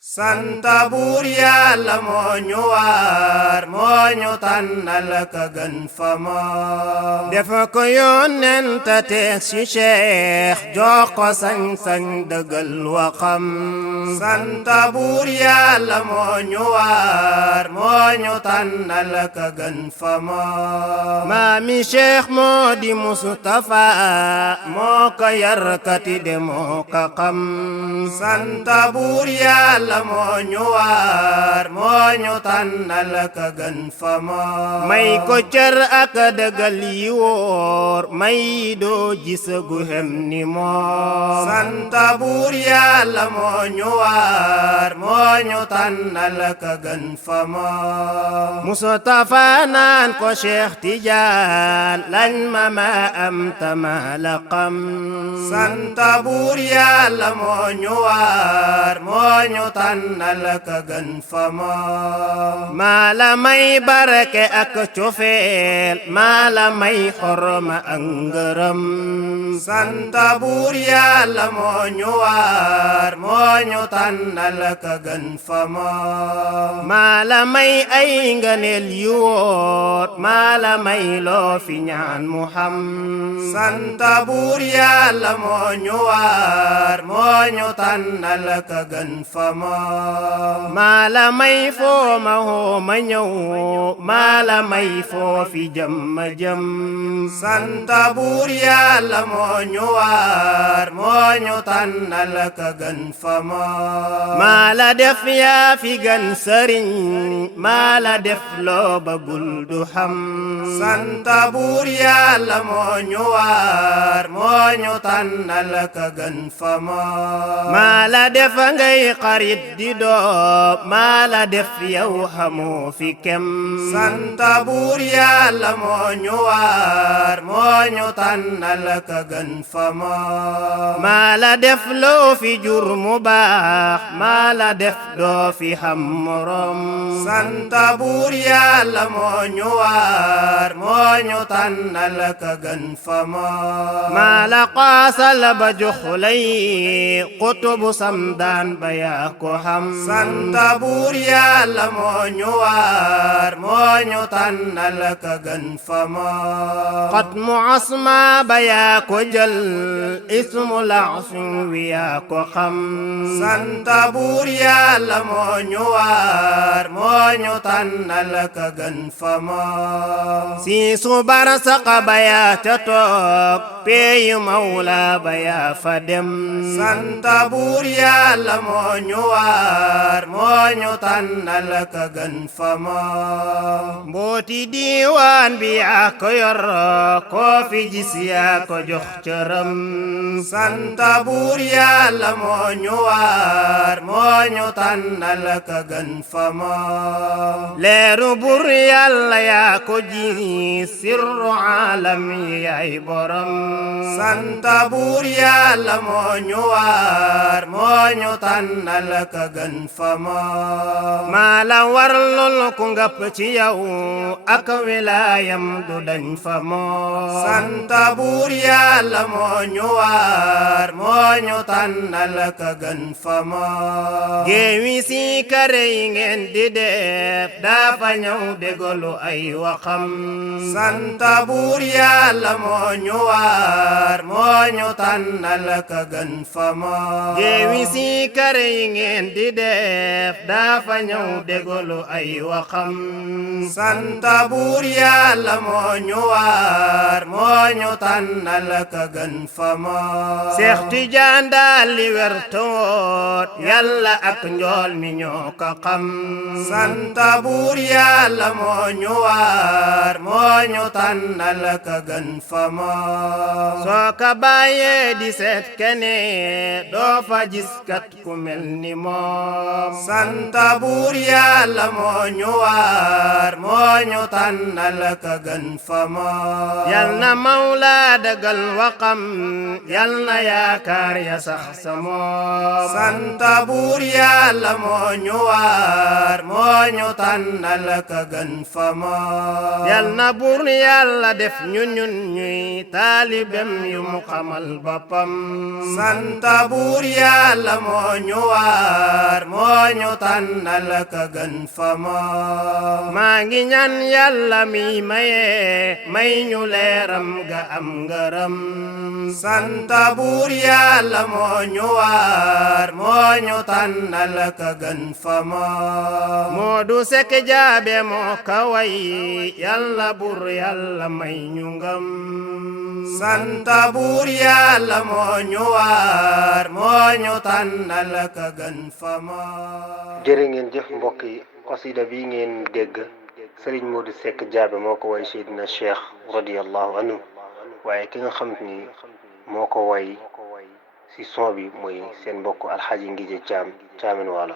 santa buur Yàlla moo ñu waar moo ñu tànnal ka gën fa moom def ko yonent teg ci Cheikh jox ko sañ-sañ dëggal waxam santa buur Yàlla moo ñu waar moo ñu tànnal ka gën fa moom maami Cheikh moo di Mustafa moo ko yar kati de moo ko xam santa buur Yàlla moo ñu waar moo ñu tànnal ka gën fa moom may ko cër ak dëggal yi wóor may doo gis gu xem ni moom santa buur Yàlla moo ñu waar moo ñu tànnal ka gën fa moom Mustafa naan ko Cheikh Tidiane lañ ma am tama la xam santa buur Yàlla moo ñu waar moo ñu tànnal ka gën fa moom maa la may barke ak cofeel maa la may xorma ak ngërëm santa buur Yàlla moo ñu waar moo ñu tànnal ka gën fa moom maa la may ay ngëneel yu wóor maa la may loo fi ñaan mu xam santa buur Yàlla moo ñu waar moo ñu tànnal ka gën fa moom maa la may foo ma hoo ma ñëw maa la may foo fi jëm ma jëm santa buur Yàlla moo ñu waar moo ñu tànnal ka gën fa moom maa la def yaa fi gën sëriñ maa la def loo bëggul du xam santa buur Yàlla moo ñu waar moo ñu tànnal ka gën fa moom maa la def ngay xarit di doo maa la def yow xamoo fi kem santa buur Yàlla moo ñu waar moo ñu tànnal ka gën fa moom maa la def loo fi jur mu baax maa la def doo fi xam morom santa buur Yàlla moo ñu waar moo ñu tànnal ka gën fa moom maa la qaasal ba jox lay qutubu samdaan ba yaa ko xam santa buur Yàlla moo ñu waar moo ñu tànnal ka gën fa moom xat mu asma ba yaa ko jël ismu laxsun wi yaa ko xam santa buur Yàlla moo ñu waar moo ñu tànnal ka gën fa moom si su barsaqa ba yaa ca toog peeyu mawla ba yaa fa dem santa buur Yàlla moo ñu waar moo ñu tànnal ka gën fa moom mbooti diiwaan bi yaa ko yor koo fi gis yaa ko jox cëram santa buur Yàlla moo ñu waar moo ñu tànnal ka gën fa moom leeru buur Yàlla yaa ko ji sirru aalam yi yaay borom santa buur Yàlla moo ñu waar moo ñu tànnal ka gën fa moom maa la warlul ku ngap ci yow ak wilaayam du dañ fa moom santa buur Yàlla moo ñu waar moo ñu tànnal ka gën fa moom géewi si kare yi ngeen di def dafa ñëw déglu ay waxam santa buur Yàlla moo ñu waar moo ñu tànnal ka gën fa moom géewi si kare yi ngeen di def dafa ñëw déglu ay waxam santa buur Yàlla moo ñu waar moo ñu tànnal ka gën fa moom Seex Tijaan daal li wer toot Yàlla ak njool mi ñoo ko xam santa buur Yàlla moo ñu waar moo ñu tànnal ka gën fa moom soo ka bàyyee di seet kene doo fa gis kat ku mel ni moom santa buur Yàlla moo ñu waar moo ñu tànnal ka gën fa moom yal na mawla dëggal waxam yal na yaakaar ya sax sa moom santa buur Yàlla moo ñu waar moo ñu tànnal ka gën fa moom yal na buur Yàlla def ñun ñuy taalibem yu mu xamal boppam santa buur Yàlla moo ñu waar moo moo ñu tànnal ka gën fa moom maa ngi ñaan yàlla mi maye may ñu leeram ga am ngërëm santa buur yàlla moo ñu waar moo ñu tànnal ka gën fa moom moo du sekk jaabe moo ka way yàlla buur yàlla may ñu ngëm santa buur yàlla moo ñu waar moo ñu tànnal ka gën fa moom jërë ngeen jëf mbokk yi qasida bi ngeen dégg Sëriñ Modou Seck Diaby moo ko way Seydina Cheikh radiyallahu anhu waaye ki nga xam ni moo ko way si son bi mooy seen mbokk alxaaji Ngije Caam Caamen Waalo